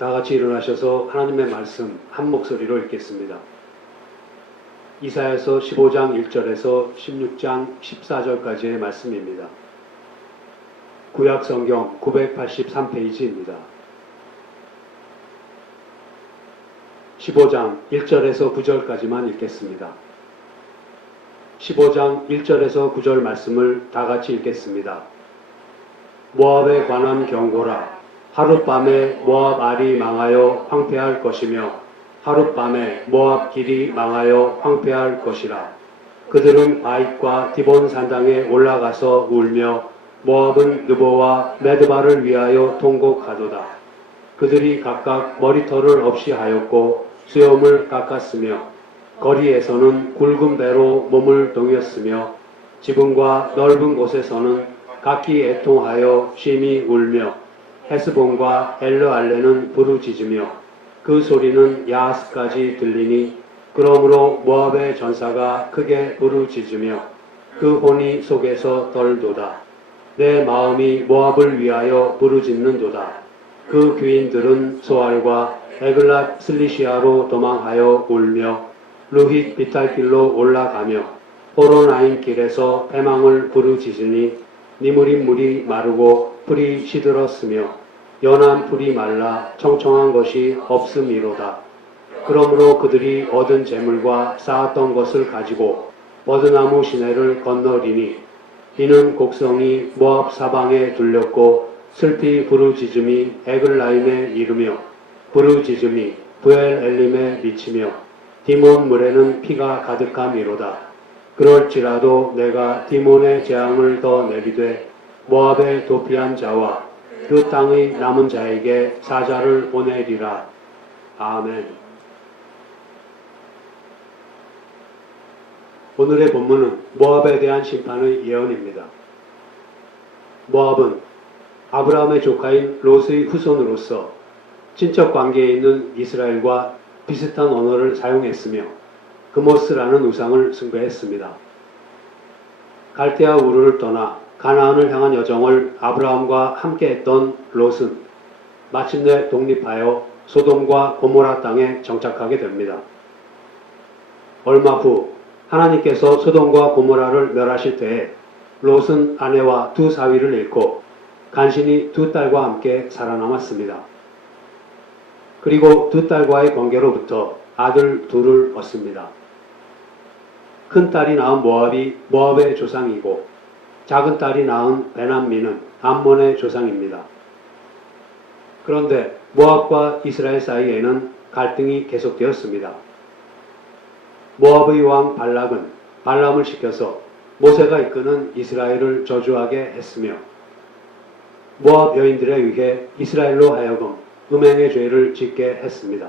다 같이 일어나셔서 하나님의 말씀 한 목소리로 읽겠습니다. 이사야서 15장 1절에서 16장 14절까지의 말씀입니다. 구약 성경 983페이지입니다. 15장 1절에서 9절까지만 읽겠습니다. 15장 1절에서 9절 말씀을 다 같이 읽겠습니다. 모압에 관한 경고라. 하룻밤에 모압 알이 망하여 황폐할 것이며 하룻밤에 모압 길이 망하여 황폐할 것이라. 그들은 바윗과 디본 산당에 올라가서 울며 모압은 느보와 메드바를 위하여 통곡하도다. 그들이 각각 머리털을 없이 하였고 수염을 깎았으며 거리에서는 굵은 배로 몸을 동였으며 지붕과 넓은 곳에서는 각기 애통하여 심히 울며 헤스본과 엘르알레는 부르짖으며 그 소리는 야하스까지 들리니 그러므로 모압의 전사가 크게 부르짖으며 그 혼이 속에서 떨도다. 내 마음이 모압을 위하여 부르짖는도다. 그 귀인들은 소알과 에글랏 슬리시아로 도망하여 울며 루힛 비탈길로 올라가며 호로나임 길에서 패망을 부르짖으니 니무린 물이 마르고 풀이 시들었으며 연한 풀이 말라 청청한 것이 없음이로다. 그러므로 그들이 얻은 재물과 쌓았던 것을 가지고 버드나무 시내를 건너리니 이는 곡성이 모압 사방에 둘렸고 슬피 부르짖음이 에글라임에 이르며 부르짖음이 부엘 엘림에 미치며 디몬 물에는 피가 가득함이로다. 그럴지라도 내가 디몬의 재앙을 더 내리되 모압의 도피한 자와 그 땅의 남은 자에게 사자를 보내리라. 아멘. 오늘의 본문은 모압에 대한 심판의 예언입니다. 모압은 아브라함의 조카인 롯의 후손으로서 친척 관계에 있는 이스라엘과 비슷한 언어를 사용했으며 그모스라는 우상을 숭배했습니다. 갈대아 우르를 떠나 가나안을 향한 여정을 아브라함과 함께했던 롯은 마침내 독립하여 소돔과 고모라 땅에 정착하게 됩니다. 얼마 후 하나님께서 소돔과 고모라를 멸하실 때에 롯은 아내와 두 사위를 잃고 간신히 두 딸과 함께 살아남았습니다. 그리고 두 딸과의 관계로부터 아들 둘을 얻습니다. 큰 딸이 낳은 모압이 모압의 조상이고 작은 딸이 낳은 베남민은 암몬의 조상입니다. 그런데 모압과 이스라엘 사이에는 갈등이 계속되었습니다. 모압의 왕 발락은 발람을 시켜서 모세가 이끄는 이스라엘을 저주하게 했으며 모압 여인들에 의해 이스라엘로 하여금 음행의 죄를 짓게 했습니다.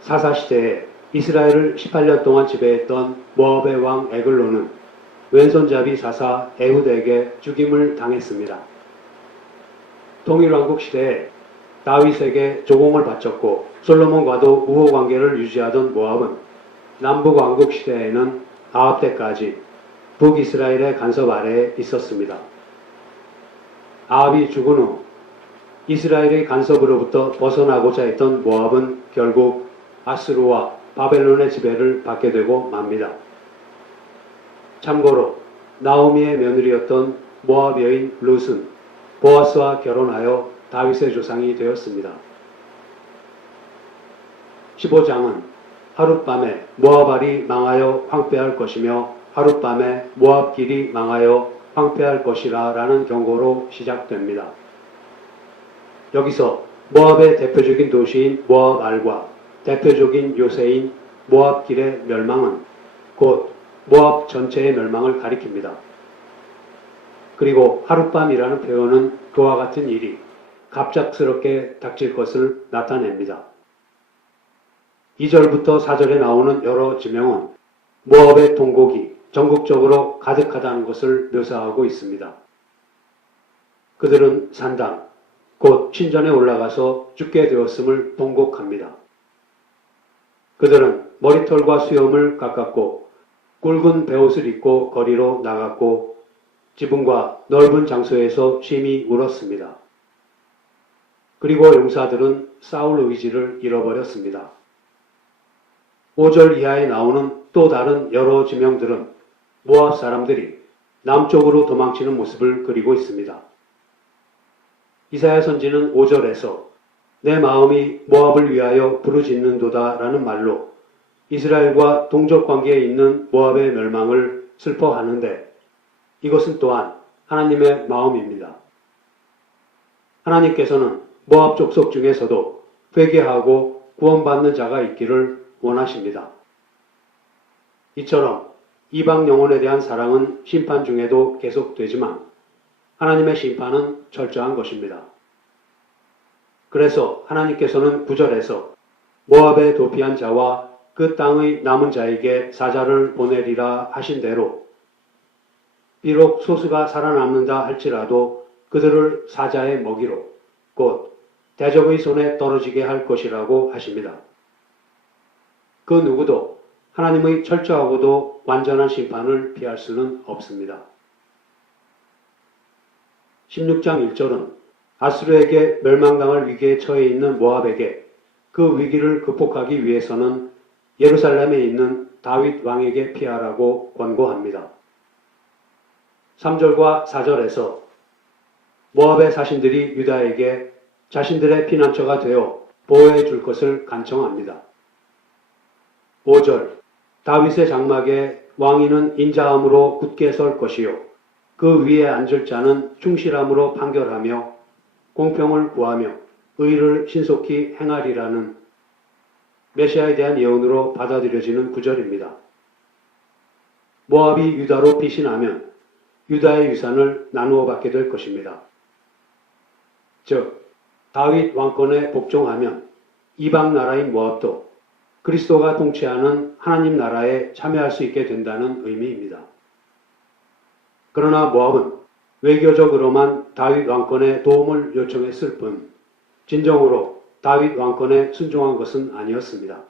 사사시대에 이스라엘을 18년 동안 지배했던 모압의 왕 에글론은 왼손잡이 사사 에훗에게 죽임을 당했습니다. 동일왕국 시대에 다윗에게 조공을 바쳤고 솔로몬과도 우호관계를 유지하던 모압은 남북왕국 시대에는 아합 때까지 북이스라엘의 간섭 아래에 있었습니다. 아합이 죽은 후 이스라엘의 간섭으로부터 벗어나고자 했던 모압은 결국 아스루와 바벨론의 지배를 받게 되고 맙니다. 참고로 나오미의 며느리였던 모압 여인 룻은 보아스와 결혼하여 다윗의 조상이 되었습니다. 15장은 하룻밤에 모압 알이 망하여 황폐할 것이며 하룻밤에 모압 길이 망하여 황폐할 것이라 라는 경고로 시작됩니다. 여기서 모압의 대표적인 도시인 모압 알과 대표적인 요새인 모압 길의 멸망은 곧 모압 전체의 멸망을 가리킵니다. 그리고 하룻밤이라는 표현은 그와 같은 일이 갑작스럽게 닥칠 것을 나타냅니다. 2절부터 4절에 나오는 여러 지명은 모압의 통곡이 전국적으로 가득하다는 것을 묘사하고 있습니다. 그들은 산당, 곧 신전에 올라가서 죽게 되었음을 통곡합니다. 그들은 머리털과 수염을 깎았고 굵은 베옷을 입고 거리로 나갔고 지붕과 넓은 장소에서 심히 울었습니다. 그리고 용사들은 싸울 의지를 잃어버렸습니다. 5절 이하에 나오는 또 다른 여러 지명들은 모압 사람들이 남쪽으로 도망치는 모습을 그리고 있습니다. 이사야 선지는 5절에서 내 마음이 모압을 위하여 부르짖는도다 라는 말로 이스라엘과 동족 관계에 있는 모압의 멸망을 슬퍼하는데 이것은 또한 하나님의 마음입니다. 하나님께서는 모압 족속 중에서도 회개하고 구원받는 자가 있기를 원하십니다. 이처럼 이방 영혼에 대한 사랑은 심판 중에도 계속되지만 하나님의 심판은 철저한 것입니다. 그래서 하나님께서는 9절에서 모압에 도피한 자와 그 땅의 남은 자에게 사자를 보내리라 하신 대로 비록 소수가 살아남는다 할지라도 그들을 사자의 먹이로 곧 대적의 손에 떨어지게 할 것이라고 하십니다. 그 누구도 하나님의 철저하고도 완전한 심판을 피할 수는 없습니다. 16장 1절은 아수르에게 멸망당할 위기에 처해 있는 모압에게 그 위기를 극복하기 위해서는 예루살렘에 있는 다윗 왕에게 피하라고 권고합니다. 3절과 4절에서 모압의 사신들이 유다에게 자신들의 피난처가 되어 보호해 줄 것을 간청합니다. 5절 다윗의 장막에 왕위는 인자함으로 굳게 설 것이요 그 위에 앉을 자는 충실함으로 판결하며 공평을 구하며 의를 신속히 행하리라는 메시아에 대한 예언으로 받아들여지는 구절입니다. 모압이 유다로 피신하면 유다의 유산을 나누어 받게 될 것입니다. 즉 다윗 왕권에 복종하면 이방 나라인 모압도 그리스도가 통치하는 하나님 나라에 참여할 수 있게 된다는 의미입니다. 그러나 모압은 외교적으로만 다윗 왕권에 도움을 요청했을 뿐 진정으로 다윗 왕권에 순종한 것은 아니었습니다.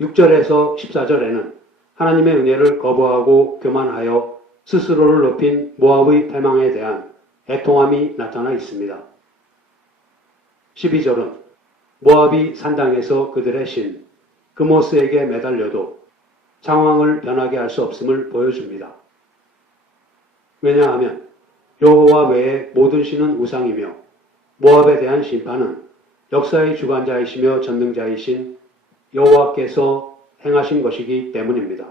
6절에서 14절에는 하나님의 은혜를 거부하고 교만하여 스스로를 높인 모압의 패망에 대한 애통함이 나타나 있습니다. 12절은 모압이 산당에서 그들의 신 그모스에게 매달려도 상황을 변하게 할 수 없음을 보여줍니다. 왜냐하면 여호와 외에 모든 신은 우상이며 모압에 대한 심판은 역사의 주관자이시며 전능자이신 여호와께서 행하신 것이기 때문입니다.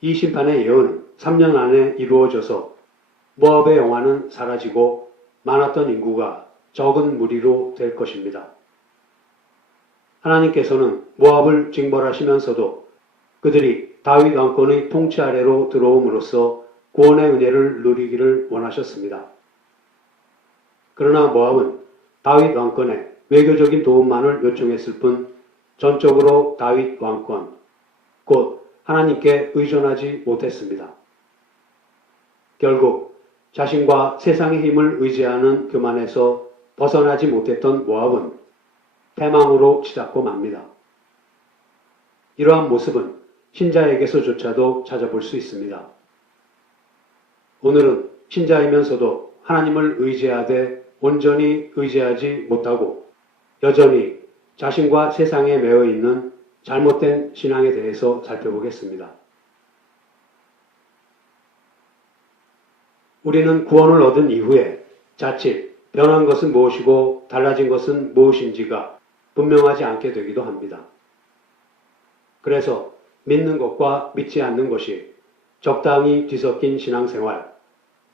이 심판의 예언은 3년 안에 이루어져서 모압의 영화는 사라지고 많았던 인구가 적은 무리로 될 것입니다. 하나님께서는 모압을 징벌하시면서도 그들이 다윗 왕권의 통치 아래로 들어옴으로써 구원의 은혜를 누리기를 원하셨습니다. 그러나 모압은 다윗 왕권에 외교적인 도움만을 요청했을 뿐 전적으로 다윗 왕권, 곧 하나님께 의존하지 못했습니다. 결국 자신과 세상의 힘을 의지하는 교만에서 벗어나지 못했던 모압은 패망으로 치닫고 맙니다. 이러한 모습은 신자에게서조차도 찾아볼 수 있습니다. 오늘은 신자이면서도 하나님을 의지하되 온전히 의지하지 못하고 여전히 자신과 세상에 매여 있는 잘못된 신앙에 대해서 살펴보겠습니다. 우리는 구원을 얻은 이후에 자칫 변한 것은 무엇이고 달라진 것은 무엇인지가 분명하지 않게 되기도 합니다. 그래서 믿는 것과 믿지 않는 것이 적당히 뒤섞인 신앙생활,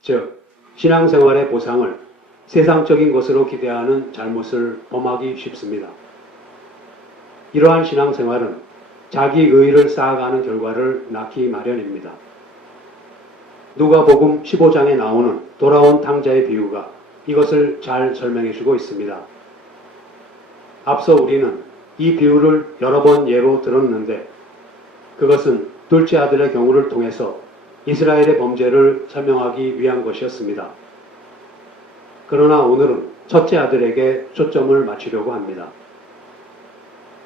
즉 신앙생활의 보상을 세상적인 것으로 기대하는 잘못을 범하기 쉽습니다. 이러한 신앙생활은 자기 의의를 쌓아가는 결과를 낳기 마련입니다. 누가복음 15장에 나오는 돌아온 탕자의 비유가 이것을 잘 설명해주고 있습니다. 앞서 우리는 이 비유를 여러 번 예로 들었는데 그것은 둘째 아들의 경우를 통해서 이스라엘의 범죄를 설명하기 위한 것이었습니다. 그러나 오늘은 첫째 아들에게 초점을 맞추려고 합니다.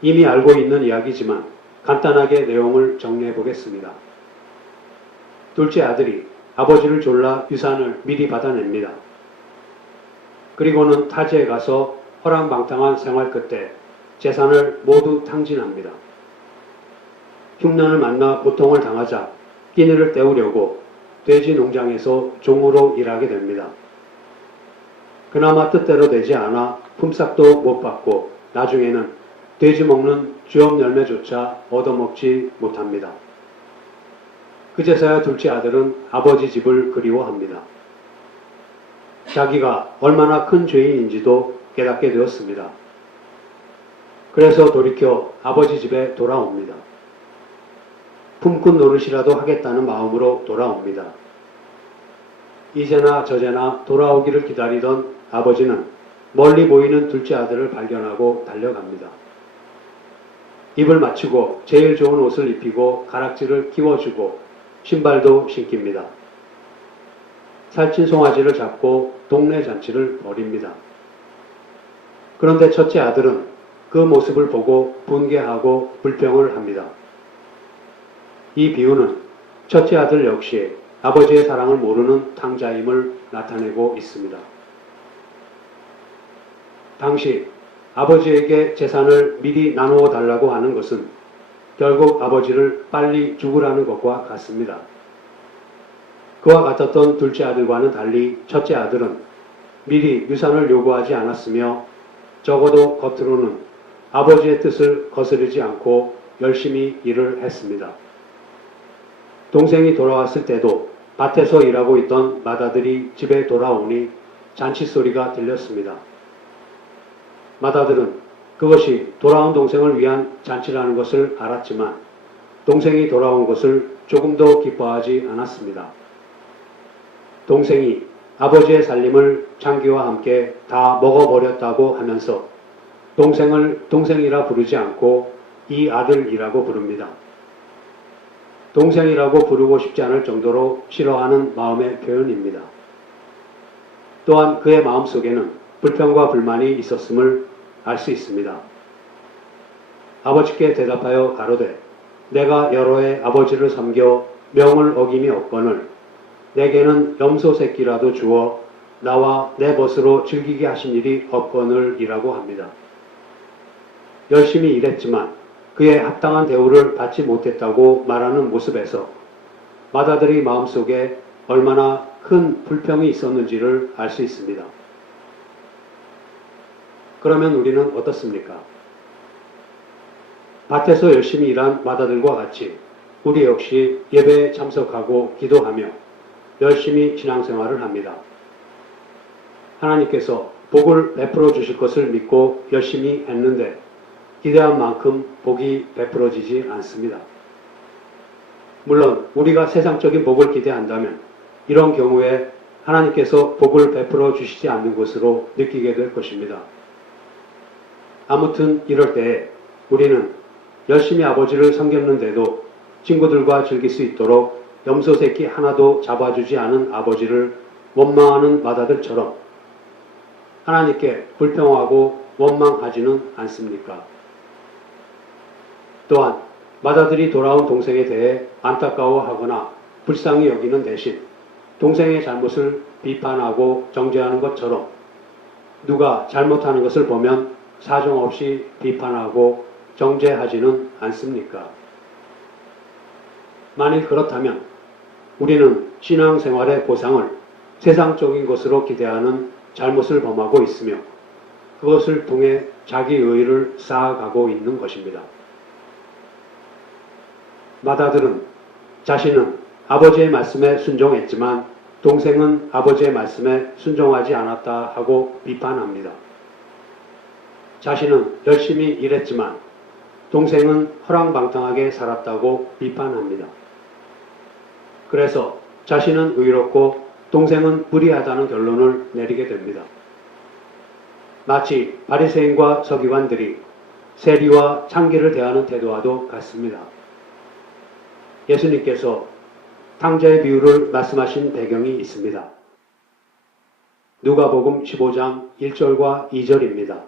이미 알고 있는 이야기지만 간단하게 내용을 정리해 보겠습니다. 둘째 아들이 아버지를 졸라 유산을 미리 받아냅니다. 그리고는 타지에 가서 허랑방탕한 생활 끝에 재산을 모두 탕진합니다. 흉년을 만나 고통을 당하자 끼니를 때우려고 돼지 농장에서 종으로 일하게 됩니다. 그나마 뜻대로 되지 않아 품삯도 못 받고 나중에는 돼지 먹는 주엽 열매조차 얻어먹지 못합니다. 그제서야 둘째 아들은 아버지 집을 그리워합니다. 자기가 얼마나 큰 죄인인지도 깨닫게 되었습니다. 그래서 돌이켜 아버지 집에 돌아옵니다. 품꾼 노릇이라도 하겠다는 마음으로 돌아옵니다. 이제나 저제나 돌아오기를 기다리던 아버지는 멀리 보이는 둘째 아들을 발견하고 달려갑니다. 입을 맞추고 제일 좋은 옷을 입히고 가락지를 끼워주고 신발도 신깁니다. 살찐 송아지를 잡고 동네 잔치를 벌입니다. 그런데 첫째 아들은 그 모습을 보고 분개하고 불평을 합니다. 이 비유는 첫째 아들 역시 아버지의 사랑을 모르는 탕자임을 나타내고 있습니다. 당시 아버지에게 재산을 미리 나누어 달라고 하는 것은 결국 아버지를 빨리 죽으라는 것과 같습니다. 그와 같았던 둘째 아들과는 달리 첫째 아들은 미리 유산을 요구하지 않았으며 적어도 겉으로는 아버지의 뜻을 거스르지 않고 열심히 일을 했습니다. 동생이 돌아왔을 때도 밭에서 일하고 있던 맏아들이 집에 돌아오니 잔치 소리가 들렸습니다. 맏아들은 그것이 돌아온 동생을 위한 잔치라는 것을 알았지만 동생이 돌아온 것을 조금도 기뻐하지 않았습니다. 동생이 아버지의 살림을 장기와 함께 다 먹어버렸다고 하면서 동생을 동생이라 부르지 않고 이 아들이라고 부릅니다. 동생이라고 부르고 싶지 않을 정도로 싫어하는 마음의 표현입니다. 또한 그의 마음속에는 불평과 불만이 있었음을 알 수 있습니다. 아버지께 대답하여 가로되 내가 여러 해 아버지를 섬겨 명을 어김이 없거늘 내게는 염소 새끼라도 주어 나와 내 벗으로 즐기게 하신 일이 없거늘이라고 합니다. 열심히 일했지만 그의 합당한 대우를 받지 못했다고 말하는 모습에서 맏아들의 마음속에 얼마나 큰 불평이 있었는지를 알 수 있습니다. 그러면 우리는 어떻습니까? 밭에서 열심히 일한 맏아들과 같이 우리 역시 예배에 참석하고 기도하며 열심히 신앙생활을 합니다. 하나님께서 복을 베풀어 주실 것을 믿고 열심히 했는데 기대한 만큼 복이 베풀어지지 않습니다. 물론 우리가 세상적인 복을 기대한다면 이런 경우에 하나님께서 복을 베풀어 주시지 않는 것으로 느끼게 될 것입니다. 아무튼 이럴 때에 우리는 열심히 아버지를 섬겼는데도 친구들과 즐길 수 있도록 염소 새끼 하나도 잡아주지 않은 아버지를 원망하는 맏아들처럼 하나님께 불평하고 원망하지는 않습니까? 또한 맏아들이 돌아온 동생에 대해 안타까워하거나 불쌍히 여기는 대신 동생의 잘못을 비판하고 정죄하는 것처럼 누가 잘못하는 것을 보면 사정없이 비판하고 정죄하지는 않습니까? 만일 그렇다면 우리는 신앙생활의 보상을 세상적인 것으로 기대하는 잘못을 범하고 있으며 그것을 통해 자기 의의를 쌓아가고 있는 것입니다. 맏아들은 자신은 아버지의 말씀에 순종했지만 동생은 아버지의 말씀에 순종하지 않았다 하고 비판합니다. 자신은 열심히 일했지만 동생은 허랑방탕하게 살았다고 비판합니다. 그래서 자신은 의롭고 동생은 불의하다는 결론을 내리게 됩니다. 마치 바리새인과 서기관들이 세리와 창기를 대하는 태도와도 같습니다. 예수님께서 탕자의 비유를 말씀하신 배경이 있습니다. 누가복음 15장 1절과 2절입니다.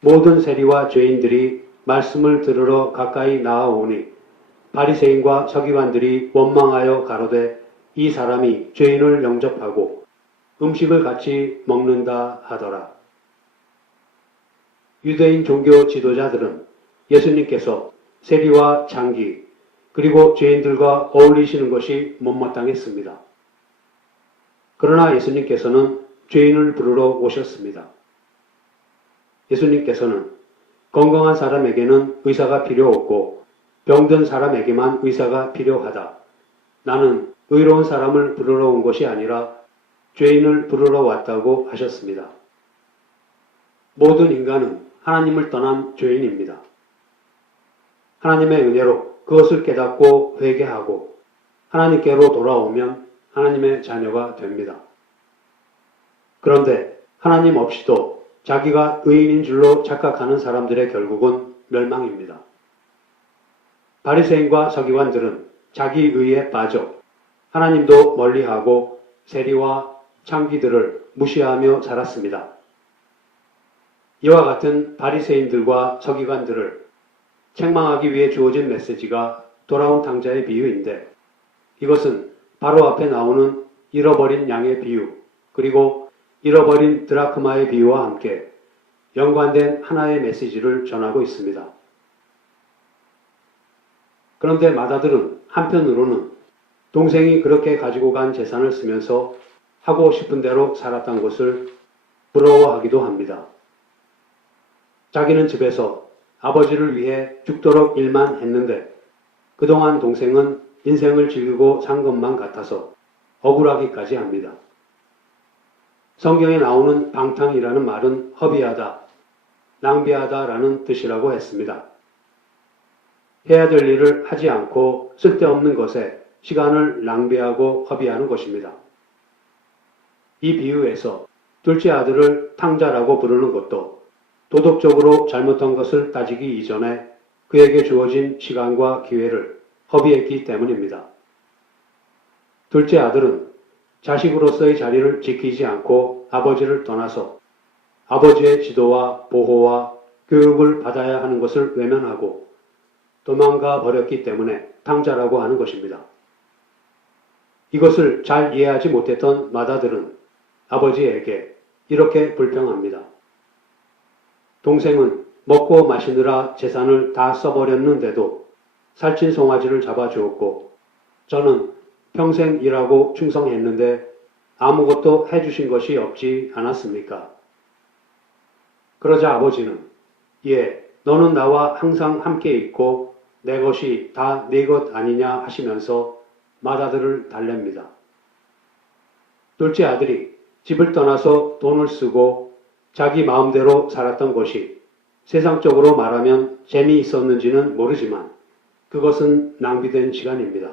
모든 세리와 죄인들이 말씀을 들으러 가까이 나아오니 바리새인과 서기관들이 원망하여 가로되 이 사람이 죄인을 영접하고 음식을 같이 먹는다 하더라. 유대인 종교 지도자들은 예수님께서 세리와 창기 그리고 죄인들과 어울리시는 것이 못마땅했습니다. 그러나 예수님께서는 죄인을 부르러 오셨습니다. 예수님께서는 건강한 사람에게는 의사가 필요 없고 병든 사람에게만 의사가 필요하다. 나는 의로운 사람을 부르러 온 것이 아니라 죄인을 부르러 왔다고 하셨습니다. 모든 인간은 하나님을 떠난 죄인입니다. 하나님의 은혜로 그것을 깨닫고 회개하고 하나님께로 돌아오면 하나님의 자녀가 됩니다. 그런데 하나님 없이도 자기가 의인인 줄로 착각하는 사람들의 결국은 멸망입니다. 바리새인과 서기관들은 자기 의에 빠져 하나님도 멀리하고 세리와 창기들을 무시하며 살았습니다. 이와 같은 바리새인들과 서기관들을 책망하기 위해 주어진 메시지가 돌아온 탕자의 비유인데 이것은 바로 앞에 나오는 잃어버린 양의 비유 그리고 잃어버린 드라크마의 비유와 함께 연관된 하나의 메시지를 전하고 있습니다. 그런데 마다들은 한편으로는 동생이 그렇게 가지고 간 재산을 쓰면서 하고 싶은 대로 살았던 것을 부러워하기도 합니다. 자기는 집에서 아버지를 위해 죽도록 일만 했는데 그동안 동생은 인생을 즐기고 산 것만 같아서 억울하기까지 합니다. 성경에 나오는 방탕이라는 말은 허비하다, 낭비하다라는 뜻이라고 했습니다. 해야 될 일을 하지 않고 쓸데없는 것에 시간을 낭비하고 허비하는 것입니다. 이 비유에서 둘째 아들을 탕자라고 부르는 것도 도덕적으로 잘못한 것을 따지기 이전에 그에게 주어진 시간과 기회를 허비했기 때문입니다. 둘째 아들은 자식으로서의 자리를 지키지 않고 아버지를 떠나서 아버지의 지도와 보호와 교육을 받아야 하는 것을 외면하고 도망가 버렸기 때문에 탕자라고 하는 것입니다. 이것을 잘 이해하지 못했던 마다들은 아버지에게 이렇게 불평합니다. 동생은 먹고 마시느라 재산을 다 써버렸는데도 살찐 송아지를 잡아주었고 저는 평생 일하고 충성했는데 아무것도 해주신 것이 없지 않았습니까? 그러자 아버지는 예, 너는 나와 항상 함께 있고 내 것이 다 네 것 아니냐 하시면서 마다들을 달랩니다. 둘째 아들이 집을 떠나서 돈을 쓰고 자기 마음대로 살았던 것이 세상적으로 말하면 재미있었는지는 모르지만 그것은 낭비된 시간입니다.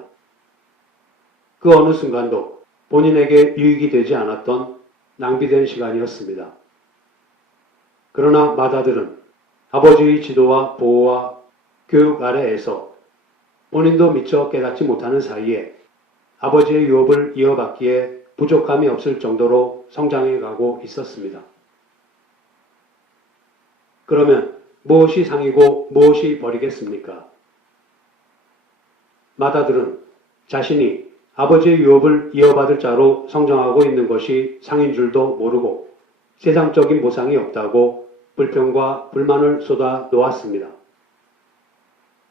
그 어느 순간도 본인에게 유익이 되지 않았던 낭비된 시간이었습니다. 그러나 마다들은 아버지의 지도와 보호와 교육 아래에서 본인도 미처 깨닫지 못하는 사이에 아버지의 유업을 이어받기에 부족함이 없을 정도로 성장해 가고 있었습니다. 그러면 무엇이 상이고 무엇이 버리겠습니까? 마다들은 자신이 아버지의 유업을 이어받을 자로 성장하고 있는 것이 상인 줄도 모르고 세상적인 보상이 없다고 불평과 불만을 쏟아 놓았습니다.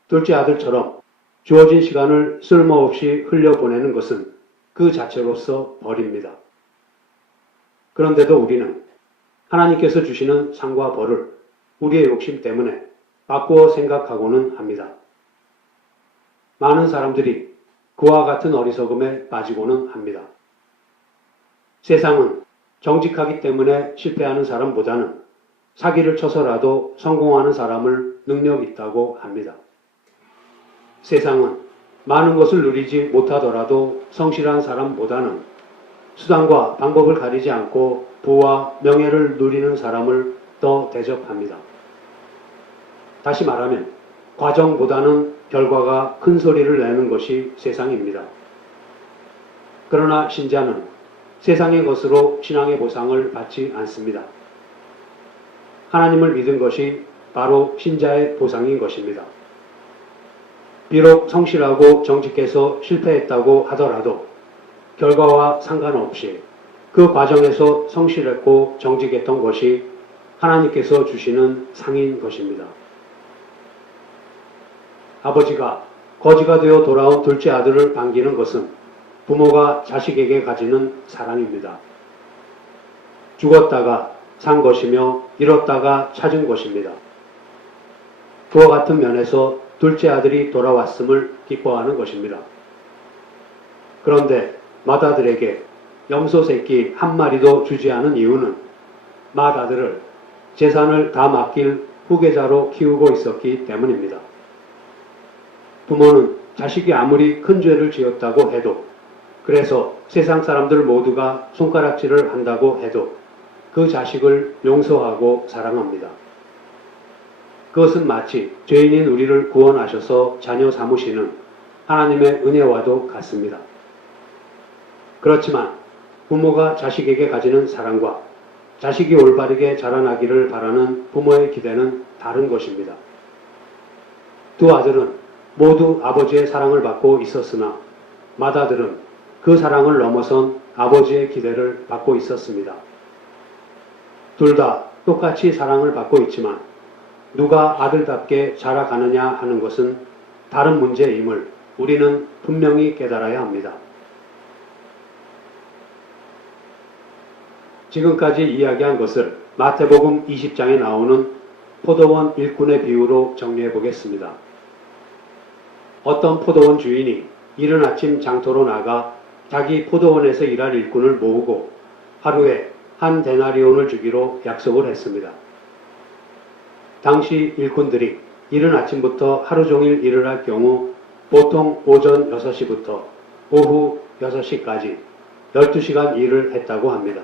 둘째 아들처럼 주어진 시간을 쓸모없이 흘려보내는 것은 그 자체로서 벌입니다. 그런데도 우리는 하나님께서 주시는 상과 벌을 우리의 욕심 때문에 바꾸어 생각하고는 합니다. 많은 사람들이 그와 같은 어리석음에 빠지고는 합니다. 세상은 정직하기 때문에 실패하는 사람보다는 사기를 쳐서라도 성공하는 사람을 능력 있다고 합니다. 세상은 많은 것을 누리지 못하더라도 성실한 사람보다는 수단과 방법을 가리지 않고 부와 명예를 누리는 사람을 더 대접합니다. 다시 말하면 과정보다는 결과가 큰 소리를 내는 것이 세상입니다. 그러나 신자는 세상의 것으로 신앙의 보상을 받지 않습니다. 하나님을 믿은 것이 바로 신자의 보상인 것입니다. 비록 성실하고 정직해서 실패했다고 하더라도 결과와 상관없이 그 과정에서 성실했고 정직했던 것이 하나님께서 주시는 상인 것입니다. 아버지가 거지가 되어 돌아온 둘째 아들을 반기는 것은 부모가 자식에게 가지는 사랑입니다. 죽었다가 산 것이며 잃었다가 찾은 것입니다. 그와 같은 면에서 둘째 아들이 돌아왔음을 기뻐하는 것입니다. 그런데 맏아들에게 염소 새끼 한 마리도 주지 않은 이유는 맏아들을 재산을 다 맡길 후계자로 키우고 있었기 때문입니다. 부모는 자식이 아무리 큰 죄를 지었다고 해도, 그래서 세상 사람들 모두가 손가락질을 한다고 해도 그 자식을 용서하고 사랑합니다. 그것은 마치 죄인인 우리를 구원하셔서 자녀 삼으시는 하나님의 은혜와도 같습니다. 그렇지만 부모가 자식에게 가지는 사랑과 자식이 올바르게 자라나기를 바라는 부모의 기대는 다른 것입니다. 두 아들은 모두 아버지의 사랑을 받고 있었으나 맏아들은 그 사랑을 넘어선 아버지의 기대를 받고 있었습니다. 둘 다 똑같이 사랑을 받고 있지만 누가 아들답게 자라가느냐 하는 것은 다른 문제임을 우리는 분명히 깨달아야 합니다. 지금까지 이야기한 것을 마태복음 20장에 나오는 포도원 일꾼의 비유로 정리해 보겠습니다. 어떤 포도원 주인이 이른 아침 장터로 나가 자기 포도원에서 일할 일꾼을 모으고 하루에 한 데나리온을 주기로 약속을 했습니다. 당시 일꾼들이 이른 아침부터 하루 종일 일을 할 경우 보통 오전 6시부터 오후 6시까지 12시간 일을 했다고 합니다.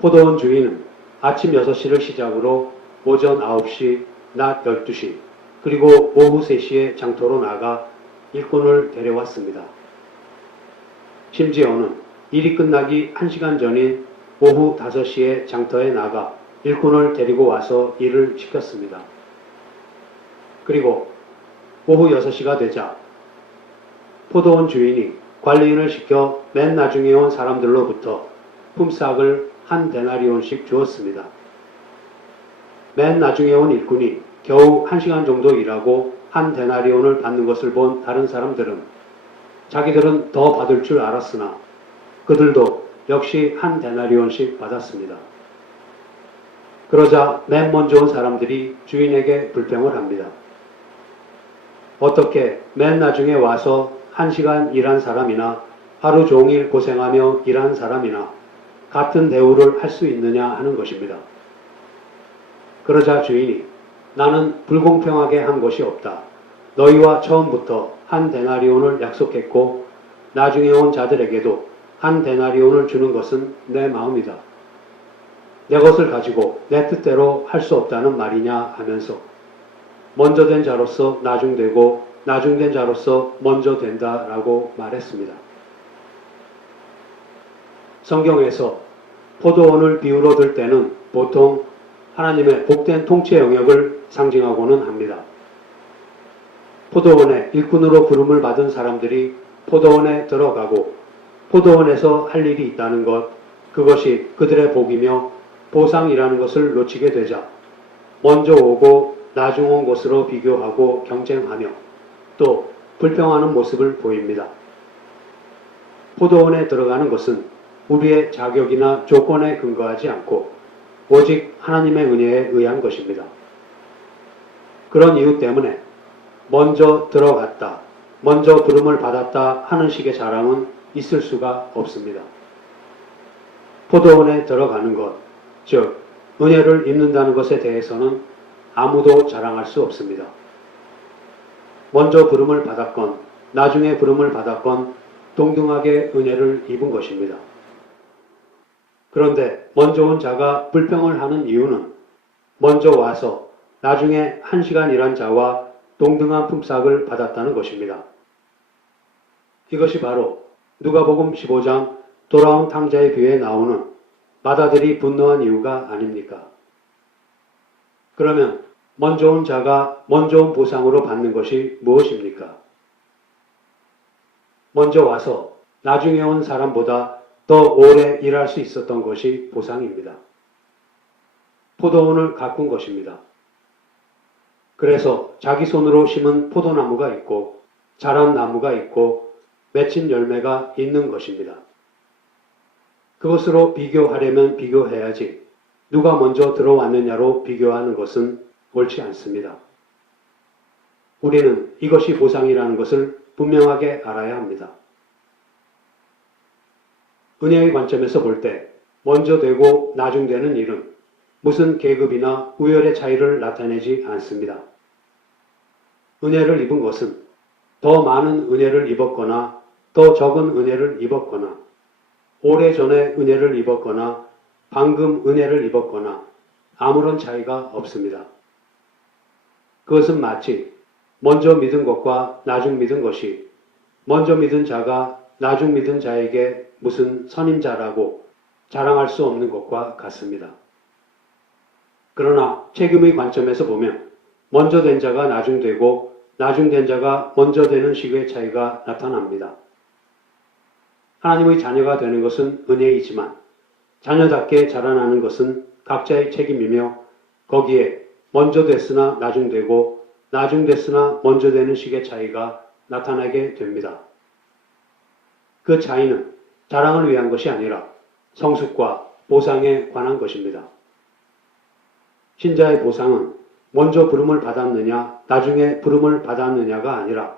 포도원 주인은 아침 6시를 시작으로 오전 9시, 낮 12시, 그리고 오후 3시에 장터로 나가 일꾼을 데려왔습니다. 심지어는 일이 끝나기 1시간 전인 오후 5시에 장터에 나가 일꾼을 데리고 와서 일을 시켰습니다. 그리고 오후 6시가 되자 포도원 주인이 관리인을 시켜 맨 나중에 온 사람들로부터 품삯을 한 데나리온씩 주었습니다. 맨 나중에 온 일꾼이 겨우 1시간 정도 일하고 한 데나리온을 받는 것을 본 다른 사람들은 자기들은 더 받을 줄 알았으나 그들도 역시 한 데나리온씩 받았습니다. 그러자 맨 먼저 온 사람들이 주인에게 불평을 합니다. 어떻게 맨 나중에 와서 1시간 일한 사람이나 하루 종일 고생하며 일한 사람이나 같은 대우를 할 수 있느냐 하는 것입니다. 그러자 주인이 나는 불공평하게 한 것이 없다. 너희와 처음부터 한 데나리온을 약속했고 나중에 온 자들에게도 한 데나리온을 주는 것은 내 마음이다. 내 것을 가지고 내 뜻대로 할 수 없다는 말이냐 하면서 먼저 된 자로서 나중되고 나중된 자로서 먼저 된다라고 말했습니다. 성경에서 포도원을 비유로 들 때는 보통 하나님의 복된 통치 영역을 상징하고는 합니다. 포도원의 일꾼으로 부름을 받은 사람들이 포도원에 들어가고 포도원에서 할 일이 있다는 것, 그것이 그들의 복이며 보상이라는 것을 놓치게 되자 먼저 오고 나중 온 것으로 비교하고 경쟁하며 또 불평하는 모습을 보입니다. 포도원에 들어가는 것은 우리의 자격이나 조건에 근거하지 않고 오직 하나님의 은혜에 의한 것입니다. 그런 이유 때문에 먼저 들어갔다, 먼저 부름을 받았다 하는 식의 자랑은 있을 수가 없습니다. 포도원에 들어가는 것, 즉 은혜를 입는다는 것에 대해서는 아무도 자랑할 수 없습니다. 먼저 부름을 받았건 나중에 부름을 받았건 동등하게 은혜를 입은 것입니다. 그런데 먼저 온 자가 불평을 하는 이유는 먼저 와서 나중에 1시간 일한 자와 동등한 품삯을 받았다는 것입니다. 이것이 바로 누가복음 15장 돌아온 탕자의 비유에 나오는 맏아들이 분노한 이유가 아닙니까? 그러면 먼저 온 자가 먼저 온 보상으로 받는 것이 무엇입니까? 먼저 와서 나중에 온 사람보다 더 오래 일할 수 있었던 것이 보상입니다. 포도원을 가꾼 것입니다. 그래서 자기 손으로 심은 포도나무가 있고 자란 나무가 있고 맺힌 열매가 있는 것입니다. 그것으로 비교하려면 비교해야지 누가 먼저 들어왔느냐로 비교하는 것은 옳지 않습니다. 우리는 이것이 보상이라는 것을 분명하게 알아야 합니다. 은혜의 관점에서 볼 때 먼저 되고 나중되는 일은 무슨 계급이나 우열의 차이를 나타내지 않습니다. 은혜를 입은 것은 더 많은 은혜를 입었거나 더 적은 은혜를 입었거나 오래전에 은혜를 입었거나 방금 은혜를 입었거나 아무런 차이가 없습니다. 그것은 마치 먼저 믿은 것과 나중 믿은 것이 먼저 믿은 자가 나중 믿은 자에게 무슨 선임자라고 자랑할 수 없는 것과 같습니다. 그러나 책임의 관점에서 보면 먼저 된 자가 나중 되고 나중 된 자가 먼저 되는 식의 차이가 나타납니다. 하나님의 자녀가 되는 것은 은혜이지만 자녀답게 자라나는 것은 각자의 책임이며 거기에 먼저 됐으나 나중 되고 나중 됐으나 먼저 되는 식의 차이가 나타나게 됩니다. 그 차이는 자랑을 위한 것이 아니라 성숙과 보상에 관한 것입니다. 신자의 보상은 먼저 부름을 받았느냐 나중에 부름을 받았느냐가 아니라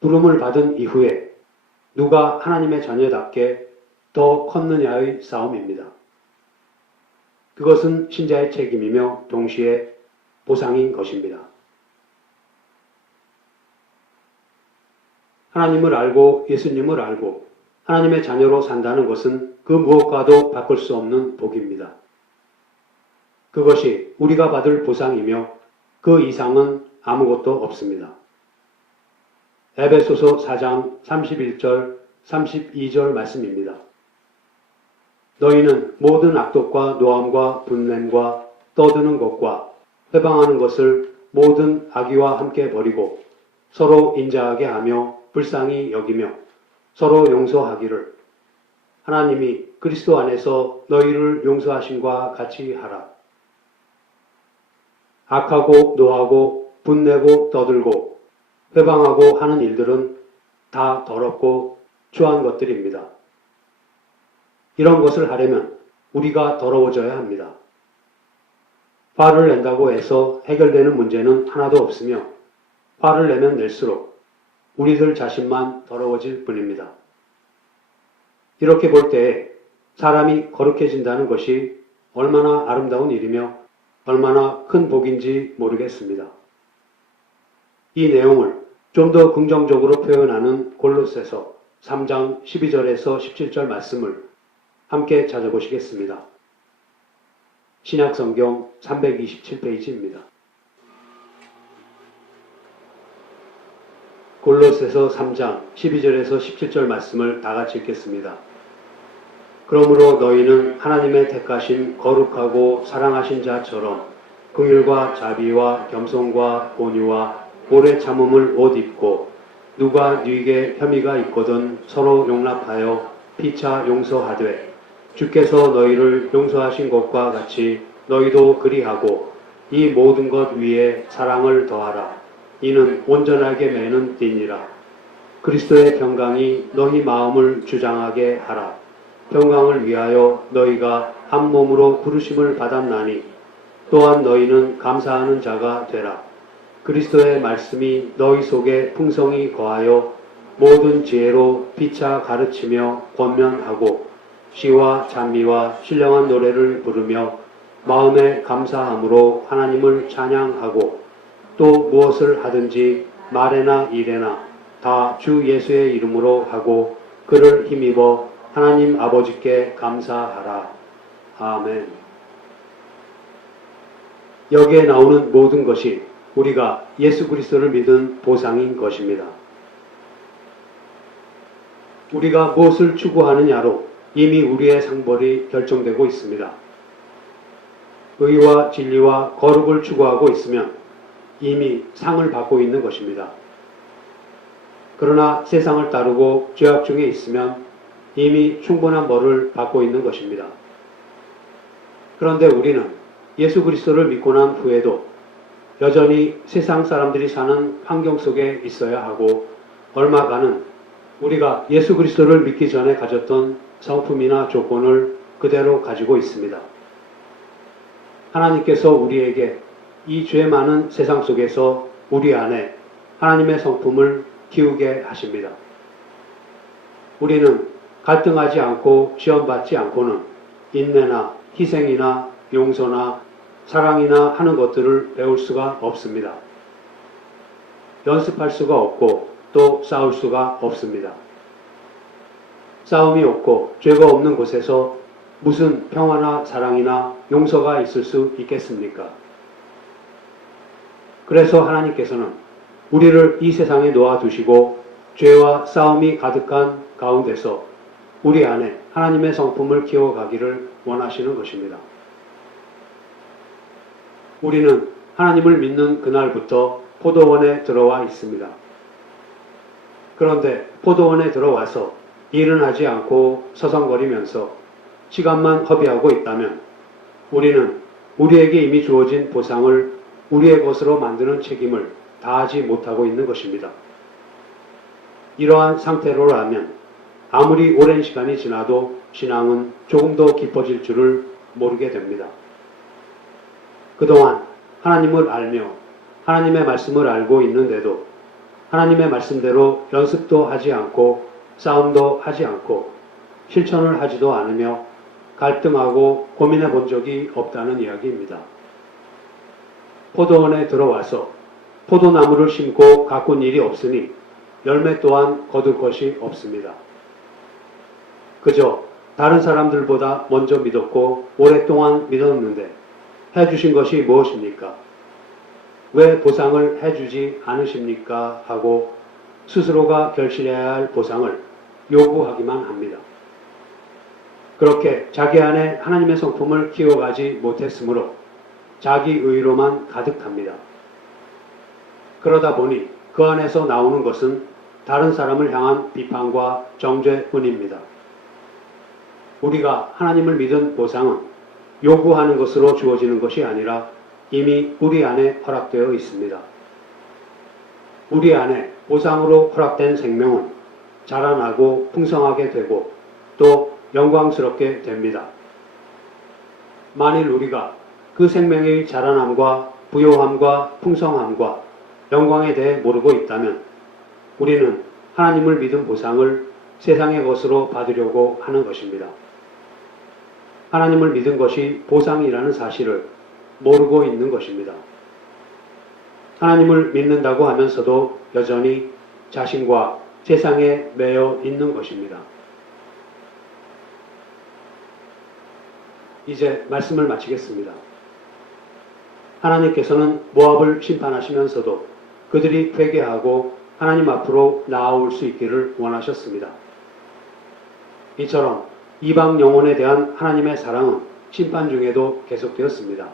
부름을 받은 이후에 누가 하나님의 자녀답게 더 컸느냐의 싸움입니다. 그것은 신자의 책임이며 동시에 보상인 것입니다. 하나님을 알고 예수님을 알고 하나님의 자녀로 산다는 것은 그 무엇과도 바꿀 수 없는 복입니다. 그것이 우리가 받을 보상이며 그 이상은 아무것도 없습니다. 에베소서 4장 31절, 32절 말씀입니다. 너희는 모든 악독과 노함과 분냄과 떠드는 것과 회방하는 것을 모든 악의와 함께 버리고 서로 인자하게 하며 불쌍히 여기며 서로 용서하기를 하나님이 그리스도 안에서 너희를 용서하심과 같이 하라. 악하고 노하고 분내고 떠들고 회방하고 하는 일들은 다 더럽고 추한 것들입니다. 이런 것을 하려면 우리가 더러워져야 합니다. 화를 낸다고 해서 해결되는 문제는 하나도 없으며 화를 내면 낼수록 우리들 자신만 더러워질 뿐입니다. 이렇게 볼 때에 사람이 거룩해진다는 것이 얼마나 아름다운 일이며 얼마나 큰 복인지 모르겠습니다. 이 내용을 좀 더 긍정적으로 표현하는 골로새서 3장 12절에서 17절 말씀을 함께 찾아보시겠습니다. 신약성경 327페이지입니다. 골로새서 3장 12절에서 17절 말씀을 다 같이 읽겠습니다. 그러므로 너희는 하나님의 택하신 거룩하고 사랑하신 자처럼 긍휼과 자비와 겸손과 온유와 오래 참음을 옷 입고 누가 네게 혐의가 있거든 서로 용납하여 피차 용서하되 주께서 너희를 용서하신 것과 같이 너희도 그리하고 이 모든 것 위에 사랑을 더하라. 이는 온전하게 매는 띠니라. 그리스도의 평강이 너희 마음을 주장하게 하라. 평강을 위하여 너희가 한 몸으로 부르심을 받았나니 또한 너희는 감사하는 자가 되라. 그리스도의 말씀이 너희 속에 풍성히 거하여 모든 지혜로 피차 가르치며 권면하고 시와 찬미와 신령한 노래를 부르며 마음에 감사함으로 하나님을 찬양하고 또 무엇을 하든지 말에나 일에나 다 주 예수의 이름으로 하고 그를 힘입어 하나님 아버지께 감사하라. 아멘. 여기에 나오는 모든 것이 우리가 예수 그리스도를 믿은 보상인 것입니다. 우리가 무엇을 추구하느냐로 이미 우리의 상벌이 결정되고 있습니다. 의와 진리와 거룩을 추구하고 있으면 이미 상을 받고 있는 것입니다. 그러나 세상을 따르고 죄악 중에 있으면 이미 충분한 벌을 받고 있는 것입니다. 그런데 우리는 예수 그리스도를 믿고 난 후에도 여전히 세상 사람들이 사는 환경 속에 있어야 하고 얼마간은 우리가 예수 그리스도를 믿기 전에 가졌던 성품이나 조건을 그대로 가지고 있습니다. 하나님께서 우리에게 이 죄 많은 세상 속에서 우리 안에 하나님의 성품을 키우게 하십니다. 우리는 갈등하지 않고 시험받지 않고는 인내나 희생이나 용서나 사랑이나 하는 것들을 배울 수가 없습니다. 연습할 수가 없고 또 싸울 수가 없습니다. 싸움이 없고 죄가 없는 곳에서 무슨 평화나 사랑이나 용서가 있을 수 있겠습니까? 그래서 하나님께서는 우리를 이 세상에 놓아두시고 죄와 싸움이 가득한 가운데서 우리 안에 하나님의 성품을 키워가기를 원하시는 것입니다. 우리는 하나님을 믿는 그날부터 포도원에 들어와 있습니다. 그런데 포도원에 들어와서 일은 하지 않고 서성거리면서 시간만 허비하고 있다면 우리는 우리에게 이미 주어진 보상을 우리의 것으로 만드는 책임을 다하지 못하고 있는 것입니다. 이러한 상태로라면 아무리 오랜 시간이 지나도 신앙은 조금 더 깊어질 줄을 모르게 됩니다. 그동안 하나님을 알며 하나님의 말씀을 알고 있는데도 하나님의 말씀대로 연습도 하지 않고 싸움도 하지 않고 실천을 하지도 않으며 갈등하고 고민해 본 적이 없다는 이야기입니다. 포도원에 들어와서 포도나무를 심고 가꾼 일이 없으니 열매 또한 거둘 것이 없습니다. 그저 다른 사람들보다 먼저 믿었고 오랫동안 믿었는데 해주신 것이 무엇입니까? 왜 보상을 해주지 않으십니까? 하고 스스로가 결실해야 할 보상을 요구하기만 합니다. 그렇게 자기 안에 하나님의 성품을 키워가지 못했으므로 자기 의로만 가득합니다. 그러다 보니 그 안에서 나오는 것은 다른 사람을 향한 비판과 정죄뿐입니다. 우리가 하나님을 믿은 보상은 요구하는 것으로 주어지는 것이 아니라 이미 우리 안에 허락되어 있습니다. 우리 안에 보상으로 허락된 생명은 자라나고 풍성하게 되고 또 영광스럽게 됩니다. 만일 우리가 그 생명의 자라남과 부요함과 풍성함과 영광에 대해 모르고 있다면 우리는 하나님을 믿은 보상을 세상의 것으로 받으려고 하는 것입니다. 하나님을 믿은 것이 보상이라는 사실을 모르고 있는 것입니다. 하나님을 믿는다고 하면서도 여전히 자신과 세상에 매여 있는 것입니다. 이제 말씀을 마치겠습니다. 하나님께서는 모압을 심판하시면서도 그들이 회개하고 하나님 앞으로 나아올 수 있기를 원하셨습니다. 이처럼 이방 영혼에 대한 하나님의 사랑은 심판 중에도 계속되었습니다.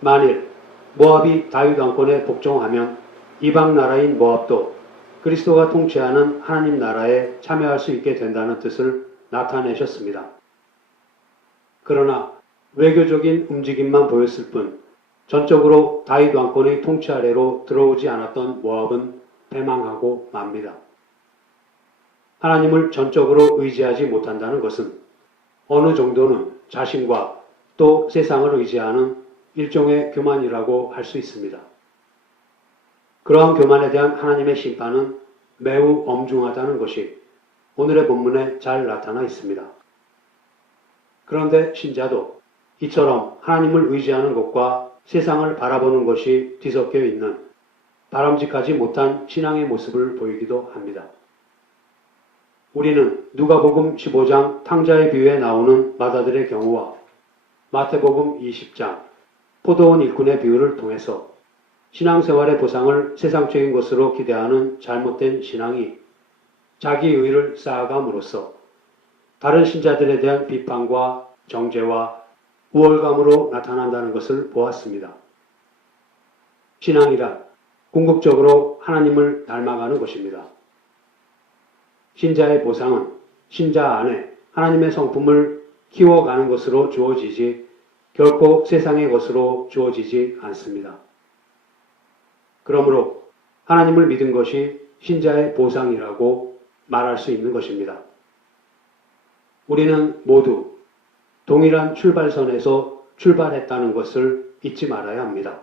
만일 모압이 다윗 왕권에 복종하면 이방 나라인 모압도 그리스도가 통치하는 하나님 나라에 참여할 수 있게 된다는 뜻을 나타내셨습니다. 그러나 외교적인 움직임만 보였을 뿐 전적으로 다윗 왕권의 통치 아래로 들어오지 않았던 모압은 패망하고 맙니다. 하나님을 전적으로 의지하지 못한다는 것은 어느 정도는 자신과 또 세상을 의지하는 일종의 교만이라고 할 수 있습니다. 그러한 교만에 대한 하나님의 심판은 매우 엄중하다는 것이 오늘의 본문에 잘 나타나 있습니다. 그런데 신자도 이처럼 하나님을 의지하는 것과 세상을 바라보는 것이 뒤섞여 있는 바람직하지 못한 신앙의 모습을 보이기도 합니다. 우리는 누가복음 15장 탕자의 비유에 나오는 마다들의 경우와 마태복음 20장 포도원 일꾼의 비유를 통해서 신앙생활의 보상을 세상적인 것으로 기대하는 잘못된 신앙이 자기 의를 쌓아감으로써 다른 신자들에 대한 비판과 정죄와 우월감으로 나타난다는 것을 보았습니다. 신앙이란 궁극적으로 하나님을 닮아가는 것입니다. 신자의 보상은 신자 안에 하나님의 성품을 키워가는 것으로 주어지지 결코 세상의 것으로 주어지지 않습니다. 그러므로 하나님을 믿은 것이 신자의 보상이라고 말할 수 있는 것입니다. 우리는 모두 동일한 출발선에서 출발했다는 것을 잊지 말아야 합니다.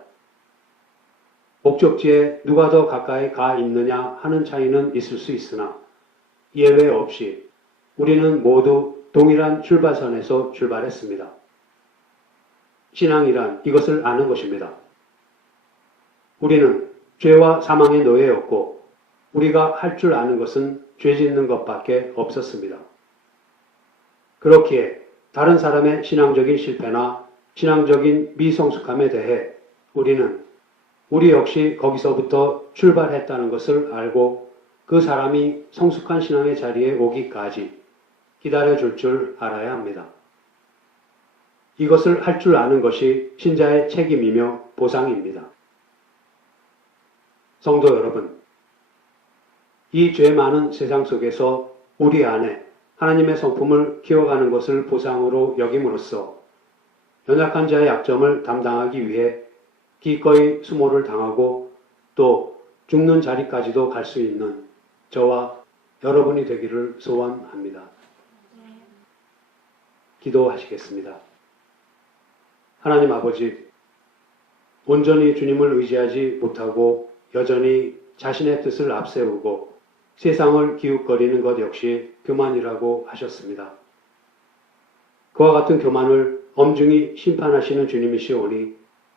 목적지에 누가 더 가까이 가 있느냐 하는 차이는 있을 수 있으나 예외 없이 우리는 모두 동일한 출발선에서 출발했습니다. 신앙이란 이것을 아는 것입니다. 우리는 죄와 사망의 노예였고 우리가 할 줄 아는 것은 죄 짓는 것밖에 없었습니다. 그렇기에 다른 사람의 신앙적인 실패나 신앙적인 미성숙함에 대해 우리는 우리 역시 거기서부터 출발했다는 것을 알고 그 사람이 성숙한 신앙의 자리에 오기까지 기다려줄 줄 알아야 합니다. 이것을 할 줄 아는 것이 신자의 책임이며 보상입니다. 성도 여러분, 이 죄 많은 세상 속에서 우리 안에 하나님의 성품을 키워가는 것을 보상으로 여김으로써 연약한 자의 약점을 담당하기 위해 기꺼이 수모를 당하고 또 죽는 자리까지도 갈 수 있는 저와 여러분이 되기를 소원합니다. 기도하시겠습니다. 하나님 아버지, 온전히 주님을 의지하지 못하고 여전히 자신의 뜻을 앞세우고 세상을 기웃거리는 것 역시 교만이라고 하셨습니다. 그와 같은 교만을 엄중히 심판하시는 주님이시오니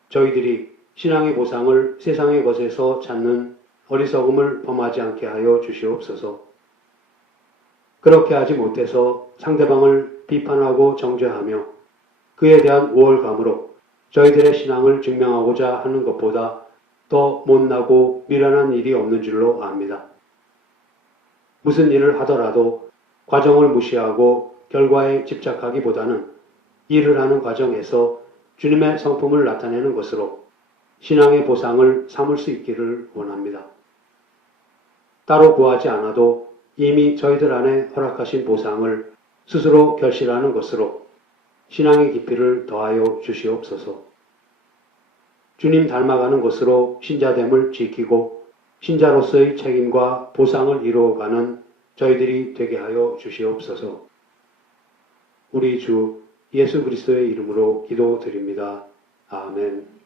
저희들이 신앙의 보상을 세상의 것에서 찾는 어리석음을 범하지 않게 하여 주시옵소서. 그렇게 하지 못해서 상대방을 비판하고 정죄하며 그에 대한 우월감으로 저희들의 신앙을 증명하고자 하는 것보다 더 못나고 미련한 일이 없는 줄로 압니다. 무슨 일을 하더라도 과정을 무시하고 결과에 집착하기보다는 일을 하는 과정에서 주님의 성품을 나타내는 것으로 신앙의 보상을 삼을 수 있기를 원합니다. 따로 구하지 않아도 이미 저희들 안에 허락하신 보상을 스스로 결실하는 것으로 신앙의 깊이를 더하여 주시옵소서. 주님 닮아가는 것으로 신자됨을 지키고 신자로서의 책임과 보상을 이루어가는 저희들이 되게 하여 주시옵소서. 우리 주 예수 그리스도의 이름으로 기도드립니다. 아멘.